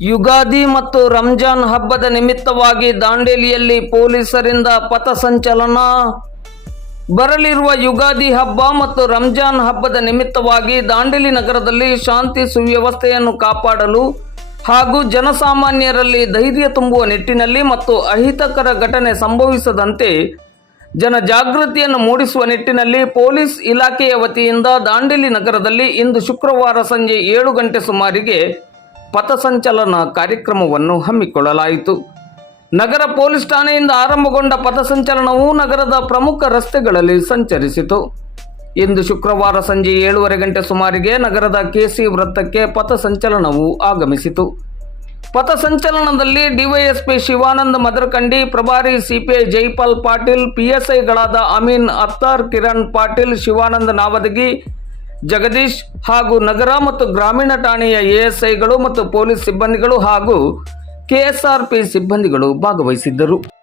ಯುಗಾದಿ ಮತ್ತು ರಂಜಾನ್ ಹಬ್ಬದ ನಿಮಿತ್ತವಾಗಿ ದಾಂಡೇಲಿಯಲ್ಲಿ ಪೊಲೀಸರಿಂದ ಪಥಸಂಚಲನ ಬರಲಿರುವ ಯುಗಾದಿ ಹಬ್ಬ ಮತ್ತು ರಂಜಾನ್ ಹಬ್ಬದ ನಿಮಿತ್ತವಾಗಿ ದಾಂಡೇಲಿ ನಗರದಲ್ಲಿ ಶಾಂತಿ ಸುವ್ಯವಸ್ಥೆಯನ್ನು ಕಾಪಾಡಲು ಹಾಗೂ ಜನಸಾಮಾನ್ಯರಲ್ಲಿ ಧೈರ್ಯ ತುಂಬುವ ನಿಟ್ಟಿನಲ್ಲಿ ಮತ್ತು ಅಹಿತಕರ ಘಟನೆ ಸಂಭವಿಸದಂತೆ ಜನಜಾಗೃತಿಯನ್ನು ಮೂಡಿಸುವ ನಿಟ್ಟಿನಲ್ಲಿ ಪೊಲೀಸ್ ಇಲಾಖೆಯ ವತಿಯಿಂದ ದಾಂಡೇಲಿ ನಗರದಲ್ಲಿ ಇಂದು ಶುಕ್ರವಾರ ಸಂಜೆ ಏಳು ಗಂಟೆ ಸುಮಾರಿಗೆ ಪಥಸಂಚಲನ ಕಾರ್ಯಕ್ರಮವನ್ನು ಹಮ್ಮಿಕೊಳ್ಳಲಾಯಿತು. ನಗರ ಪೊಲೀಸ್ ಠಾಣೆಯಿಂದ ಆರಂಭಗೊಂಡ ಪಥಸಂಚಲನವು ನಗರದ ಪ್ರಮುಖ ರಸ್ತೆಗಳಲ್ಲಿ ಸಂಚರಿಸಿತು. ಇಂದು ಶುಕ್ರವಾರ ಸಂಜೆ ಏಳುವರೆ ಗಂಟೆ ಸುಮಾರಿಗೆ ನಗರದ ಕೆಸಿ ವೃತ್ತಕ್ಕೆ ಪಥಸಂಚಲನವು ಆಗಮಿಸಿತು. ಪಥಸಂಚಲನದಲ್ಲಿ ಡಿವೈಎಸ್ಪಿ ಶಿವಾನಂದ ಮದರಕಂಡಿ, ಪ್ರಭಾರಿ ಸಿಪಿಐ ಜೈಪಾಲ್ ಪಾಟೀಲ್ ಪಿಎಸ್ಐಗಳಾದ ಅಮೀನ್ ಅತ್ತಾರ್, ಕಿರಣ್ ಪಾಟೀಲ್, ಶಿವಾನಂದ ನಾವದಗಿ ಜಗದೀಶ್ ಹಾಗೂ ನಗರ ಮತ್ತು ಗ್ರಾಮೀಣ ಠಾಣೆಯ ಎಎಸ್ಐಗಳು ಮತ್ತು ಪೊಲೀಸ್ ಸಿಬ್ಬಂದಿಗಳು ಹಾಗೂ ಕೆಎಸ್ಆರ್ಪಿ ಸಿಬ್ಬಂದಿಗಳು ಭಾಗವಹಿಸಿದ್ದರು.